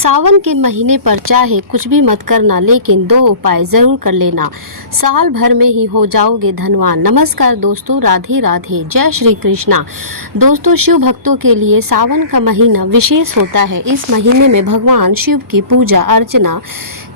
सावन के महीने पर चाहे कुछ भी मत करना, लेकिन दो उपाय जरूर कर लेना। साल भर में ही हो जाओगे धनवान। नमस्कार दोस्तों, राधे राधे, जय श्री कृष्णा। दोस्तों, शिव भक्तों के लिए सावन का महीना विशेष होता है। इस महीने में भगवान शिव की पूजा अर्चना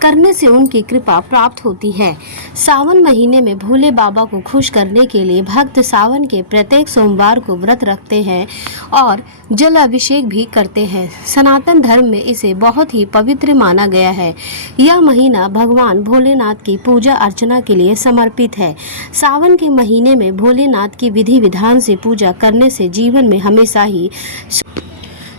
करने से उनकी कृपा प्राप्त होती है। सावन महीने में भोले बाबा को खुश करने के लिए भक्त सावन के प्रत्येक सोमवार को व्रत रखते हैं और जल अभिषेक भी करते हैं। सनातन धर्म में इसे बहुत ही पवित्र माना गया है। यह महीना भगवान भोलेनाथ की पूजा अर्चना के लिए समर्पित है। सावन के महीने में भोलेनाथ की विधि विधान से पूजा करने से जीवन में हमेशा ही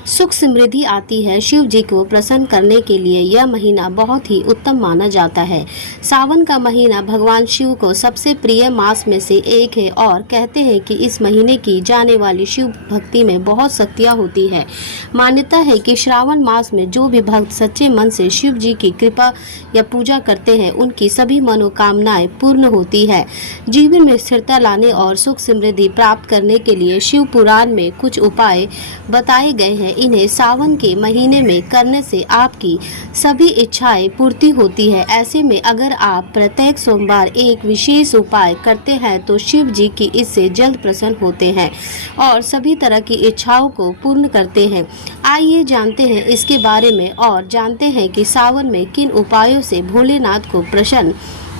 सुख समृद्धि आती है। शिव जी को प्रसन्न करने के लिए यह महीना बहुत ही उत्तम माना जाता है। सावन का महीना भगवान शिव को सबसे प्रिय मास में से एक है और कहते हैं कि इस महीने की जाने वाली शिव भक्ति में बहुत शक्तियाँ होती है। मान्यता है कि श्रावण मास में जो भी भक्त सच्चे मन से शिव जी की कृपा या पूजा करते हैं, उनकी सभी मनोकामनाएं पूर्ण होती है। जीवन में स्थिरता लाने और सुख समृद्धि प्राप्त करने के लिए शिव पुराण में कुछ उपाय बताए गए हैं। इन्हें सावन के महीने में करने से आपकी सभी इच्छाएं पूर्ति होती है। ऐसे में अगर आप प्रत्येक सोमवार एक विशेष उपाय करते हैं तो शिव जी की इससे जल्द प्रसन्न होते हैं और सभी तरह की इच्छाओं को पूर्ण करते हैं। आइए जानते हैं इसके बारे में और जानते हैं कि सावन में किन उपायों से भोलेनाथ को प्रसन्न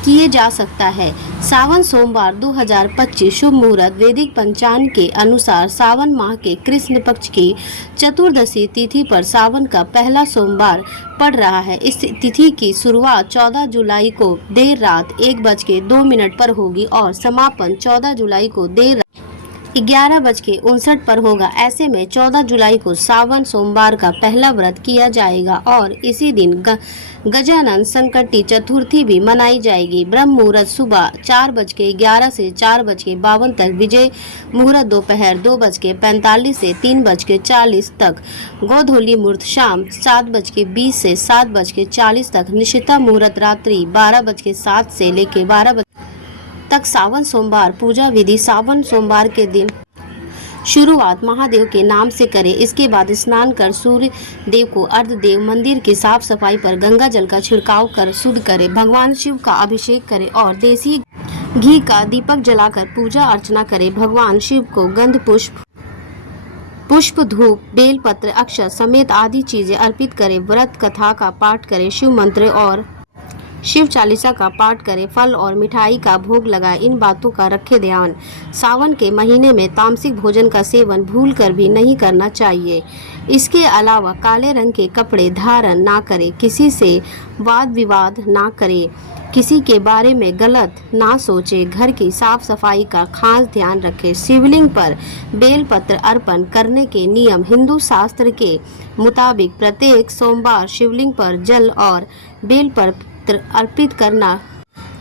किए जा सकता है। सावन सोमवार 2025 शुभ मुहूर्त वैदिक पंचांग के अनुसार सावन माह के कृष्ण पक्ष की चतुर्दशी तिथि पर सावन का पहला सोमवार पड़ रहा है। इस तिथि की शुरुआत 14 जुलाई को देर रात 1:02 पर होगी और समापन 14 जुलाई को देर 11:59 पर होगा। ऐसे में 14 जुलाई को सावन सोमवार का पहला व्रत किया जाएगा और इसी दिन गजानन संकटी चतुर्थी भी मनाई जाएगी। ब्रह्म मुहूर्त सुबह 4:11 से 4:52 तक, विजय मुहूर्त दोपहर 2:45 से 3:40 तक, गोधूली मुहूर्त शाम 7:20 से 7:40 तक, निशिता मुहूर्त रात्रि 12:07 से लेकर 12 तक। सावन सोमवार पूजा विधि। सावन सोमवार के दिन शुरुआत महादेव के नाम से करें। इसके बाद स्नान कर सूर्य देव को अर्घ्य देव, मंदिर की साफ सफाई पर गंगा जल का छिड़काव कर शुद्ध करें, भगवान शिव का अभिषेक करें और देसी घी का दीपक जलाकर पूजा अर्चना करें। भगवान शिव को गंध पुष्प धूप बेलपत्र अक्षत समेत आदि चीजें अर्पित करें। व्रत कथा का पाठ करें, शिव मंत्र और शिव चालीसा का पाठ करें, फल और मिठाई का भोग लगाएं। इन बातों का रखें ध्यान। सावन के महीने में तामसिक भोजन का सेवन भूलकर भी नहीं करना चाहिए। इसके अलावा काले रंग के कपड़े धारण ना करें, किसी से वाद विवाद ना करें, किसी के बारे में गलत ना सोचें, घर की साफ सफाई का खास ध्यान रखें। शिवलिंग पर बेलपत्र अर्पण करने के नियम। हिंदू शास्त्र के मुताबिक प्रत्येक सोमवार शिवलिंग पर जल और बेलपत्र अर्पित करना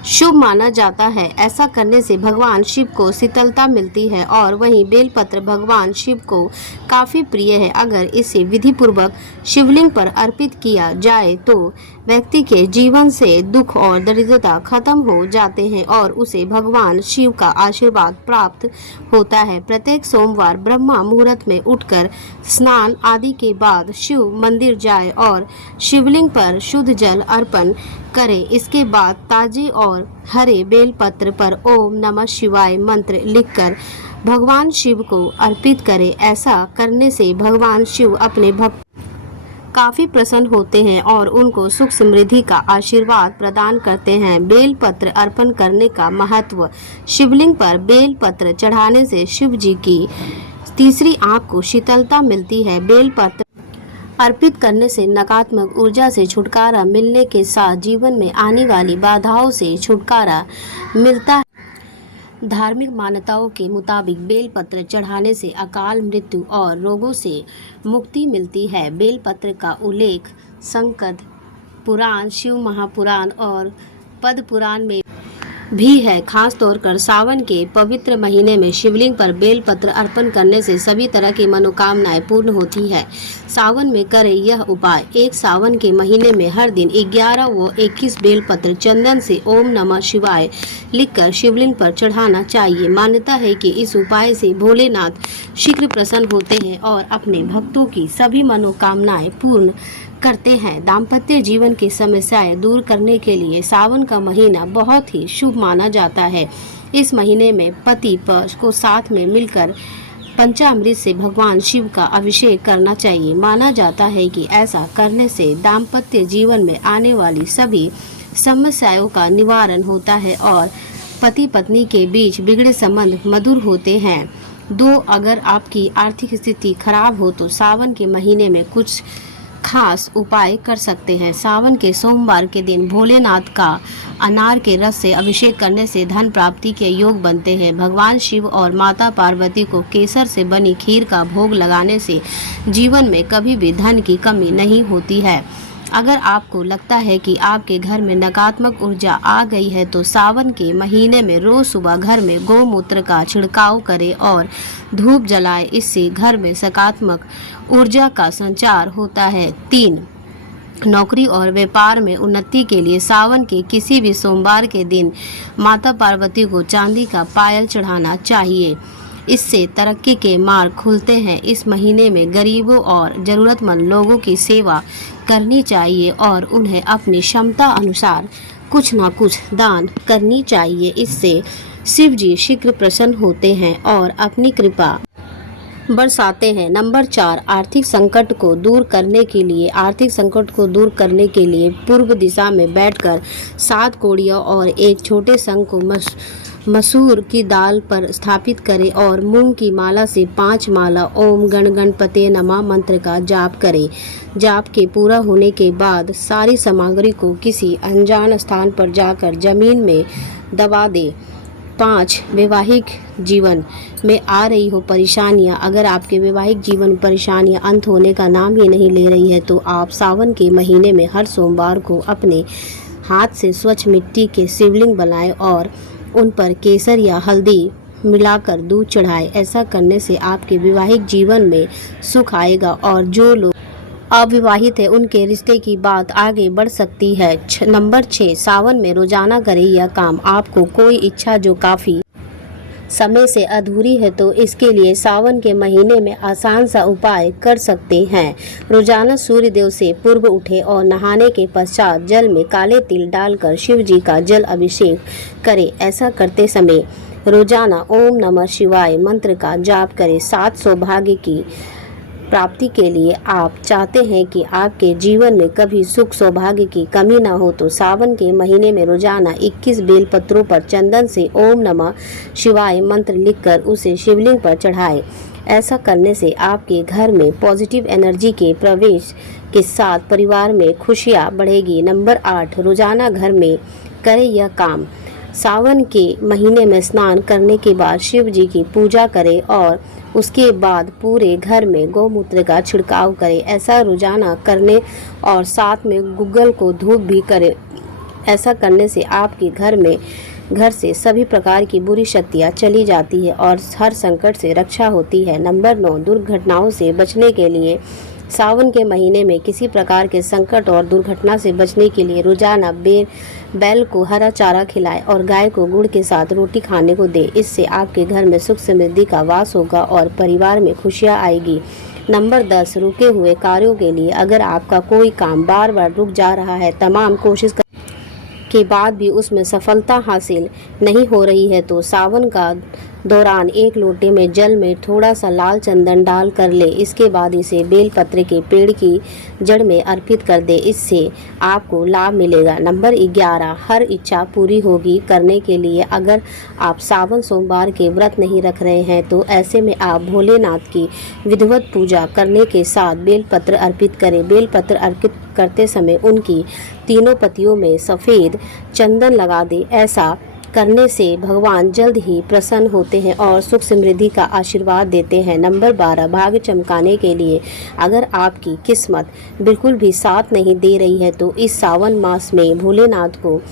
शुभ माना जाता है। ऐसा करने से भगवान शिव को शीतलता मिलती है और वहीं बेलपत्र भगवान शिव को काफ़ी प्रिय है। अगर इसे विधि पूर्वक शिवलिंग पर अर्पित किया जाए तो व्यक्ति के जीवन से दुख और दरिद्रता खत्म हो जाते हैं और उसे भगवान शिव का आशीर्वाद प्राप्त होता है। प्रत्येक सोमवार ब्रह्मा मुहूर्त में उठकर स्नान आदि के बाद शिव मंदिर जाए और शिवलिंग पर शुद्ध जल अर्पण करें। इसके बाद ताजे और हरे बेलपत्र पर ओम नमः शिवाय मंत्र लिखकर भगवान शिव को अर्पित करें। ऐसा करने से भगवान शिव अपने भक्त काफ़ी प्रसन्न होते हैं और उनको सुख समृद्धि का आशीर्वाद प्रदान करते हैं। बेलपत्र अर्पण करने का महत्व। शिवलिंग पर बेलपत्र चढ़ाने से शिव जी की तीसरी आंख को शीतलता मिलती है। बेलपत्र अर्पित करने से नकारात्मक ऊर्जा से छुटकारा मिलने के साथ जीवन में आने वाली बाधाओं से छुटकारा मिलता है। धार्मिक मान्यताओं के मुताबिक बेलपत्र चढ़ाने से अकाल मृत्यु और रोगों से मुक्ति मिलती है। बेलपत्र का उल्लेख संकद पुराण, शिव महापुराण और पद्म पुराण में भी है। खास तौर पर सावन के पवित्र महीने में शिवलिंग पर बेलपत्र अर्पण करने से सभी तरह की मनोकामनाएं पूर्ण होती है। सावन में करें यह उपाय। एक सावन के महीने में हर दिन 11 व 21 बेलपत्र चंदन से ओम नमः शिवाय लिखकर शिवलिंग पर चढ़ाना चाहिए। मान्यता है कि इस उपाय से भोलेनाथ शीघ्र प्रसन्न होते हैं और अपने भक्तों की सभी मनोकामनाएं पूर्ण करते हैं। दाम्पत्य जीवन की समस्याएं दूर करने के लिए सावन का महीना बहुत ही शुभ माना जाता है। इस महीने में पति पत्नी को साथ में मिलकर पंचामृत से भगवान शिव का अभिषेक करना चाहिए। माना जाता है कि ऐसा करने से दाम्पत्य जीवन में आने वाली सभी समस्याओं का निवारण होता है और पति पत्नी के बीच बिगड़े संबंध मधुर होते हैं। अगर आपकी आर्थिक स्थिति खराब हो तो सावन के महीने में कुछ खास उपाय कर सकते हैं। सावन के सोमवार के दिन भोलेनाथ का अनार के रस से अभिषेक करने से धन प्राप्ति के योग बनते हैं। भगवान शिव और माता पार्वती को केसर से बनी खीर का भोग लगाने से जीवन में कभी भी धन की कमी नहीं होती है। अगर आपको लगता है कि आपके घर में नकारात्मक ऊर्जा आ गई है तो सावन के महीने में रोज सुबह घर में गौमूत्र का छिड़काव करें और धूप जलाएं। इससे घर में सकारात्मक ऊर्जा का संचार होता है। 3. नौकरी और व्यापार में उन्नति के लिए सावन के किसी भी सोमवार के दिन माता पार्वती को चांदी का पायल चढ़ाना चाहिए। इससे तरक्की के मार्ग खुलते हैं। इस महीने में गरीबों और ज़रूरतमंद लोगों की सेवा करनी चाहिए और उन्हें अपनी क्षमता अनुसार कुछ ना कुछ दान करनी चाहिए। इससे शिव जी शीघ्र प्रसन्न होते हैं और अपनी कृपा बरसाते हैं। नंबर 4. आर्थिक संकट को दूर करने के लिए पूर्व दिशा में बैठकर 7 कोड़ियों और एक छोटे शंख को मसूर की दाल पर स्थापित करें और मूंग की माला से 5 माला ओम गण गणपते नमः मंत्र का जाप करें। जाप के पूरा होने के बाद सारी सामग्री को किसी अनजान स्थान पर जाकर जमीन में दबा दें। 5. वैवाहिक जीवन में आ रही हो परेशानियां। अगर आपके वैवाहिक जीवन में परेशानियां अंत होने का नाम ही नहीं ले रही है तो आप सावन के महीने में हर सोमवार को अपने हाथ से स्वच्छ मिट्टी के शिवलिंग बनाएं और उन पर केसर या हल्दी मिलाकर दूध चढ़ाएं। ऐसा करने से आपके वैवाहिक जीवन में सुख आएगा और जो लोग अविवाहित है उनके रिश्ते की बात आगे बढ़ सकती है। नंबर 6. सावन में रोजाना करें यह काम। आपको कोई इच्छा जो काफ़ी समय से अधूरी है तो इसके लिए सावन के महीने में आसान सा उपाय कर सकते हैं। रोजाना सूर्य देव से पूर्व उठे और नहाने के पश्चात जल में काले तिल डालकर शिव जी का जल अभिषेक करें। ऐसा करते समय रोजाना ओम नमः शिवाय मंत्र का जाप करें। 7 सौभाग्य की प्राप्ति के लिए आप चाहते हैं कि आपके जीवन में कभी सुख सौभाग्य की कमी ना हो तो सावन के महीने में रोजाना 21 बेल पत्रों पर चंदन से ओम नमः शिवाय मंत्र लिखकर उसे शिवलिंग पर चढ़ाएं। ऐसा करने से आपके घर में पॉजिटिव एनर्जी के प्रवेश के साथ परिवार में खुशियां बढ़ेगी। नंबर 8. रोजाना घर में करें यह काम। सावन के महीने में स्नान करने के बाद शिव जी की पूजा करें और उसके बाद पूरे घर में गौमूत्र का छिड़काव करें। ऐसा रोजाना करने और साथ में गुग्गल को धूप भी करें। ऐसा करने से आपके घर से सभी प्रकार की बुरी शक्तियाँ चली जाती है और हर संकट से रक्षा होती है। नंबर 9. दुर्घटनाओं से बचने के लिए सावन के महीने में किसी प्रकार के संकट और दुर्घटना से बचने के लिए रोजाना बैल को हरा चारा खिलाएं और गाय को गुड़ के साथ रोटी खाने को दें। इससे आपके घर में सुख समृद्धि का वास होगा और परिवार में खुशियां आएगी। नंबर 10. रुके हुए कार्यों के लिए अगर आपका कोई काम बार बार रुक जा रहा है, तमाम कोशिश के बाद भी उसमें सफलता हासिल नहीं हो रही है तो सावन का दौरान एक लोटे में जल में थोड़ा सा लाल चंदन डाल कर ले। इसके बाद इसे बेलपत्र के पेड़ की जड़ में अर्पित कर दे। इससे आपको लाभ मिलेगा। नंबर 11. हर इच्छा पूरी होगी करने के लिए अगर आप सावन सोमवार के व्रत नहीं रख रहे हैं तो ऐसे में आप भोलेनाथ की विधिवत पूजा करने के साथ बेलपत्र अर्पित करें। बेलपत्र अर्पित करते समय उनकी तीनों पत्तियों में सफ़ेद चंदन लगा दे। ऐसा करने से भगवान जल्द ही प्रसन्न होते हैं और सुख समृद्धि का आशीर्वाद देते हैं। नंबर 12. भाग्य चमकाने के लिए अगर आपकी किस्मत बिल्कुल भी साथ नहीं दे रही है तो इस सावन मास में भोलेनाथ को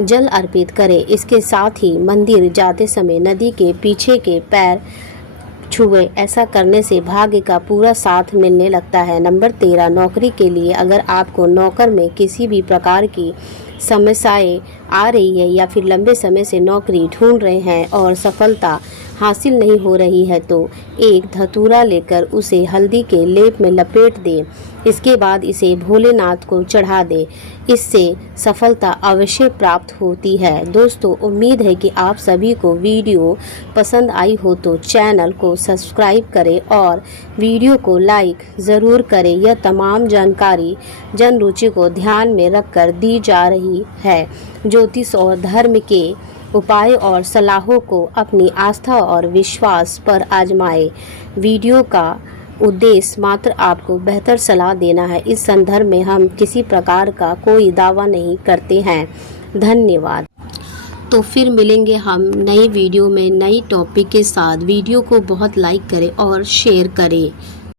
जल अर्पित करें। इसके साथ ही मंदिर जाते समय नदी के पीछे के पैर छुए। ऐसा करने से भाग्य का पूरा साथ मिलने लगता है। नंबर 13. नौकरी के लिए अगर आपको नौकर में किसी भी प्रकार की समस्याएं आ रही है या फिर लंबे समय से नौकरी ढूंढ रहे हैं और सफलता हासिल नहीं हो रही है तो एक धतूरा लेकर उसे हल्दी के लेप में लपेट दे। इसके बाद इसे भोलेनाथ को चढ़ा दे। इससे सफलता अवश्य प्राप्त होती है। दोस्तों, उम्मीद है कि आप सभी को वीडियो पसंद आई हो तो चैनल को सब्सक्राइब करें और वीडियो को लाइक ज़रूर करें। यह तमाम जानकारी जन रुचि को ध्यान में रखकर दी जा रही है। ज्योतिष और धर्म के उपाय और सलाहों को अपनी आस्था और विश्वास पर आजमाएं। वीडियो का उद्देश्य मात्र आपको बेहतर सलाह देना है। इस संदर्भ में हम किसी प्रकार का कोई दावा नहीं करते हैं। धन्यवाद। तो फिर मिलेंगे हम नई वीडियो में नई टॉपिक के साथ। वीडियो को बहुत लाइक करें और शेयर करें।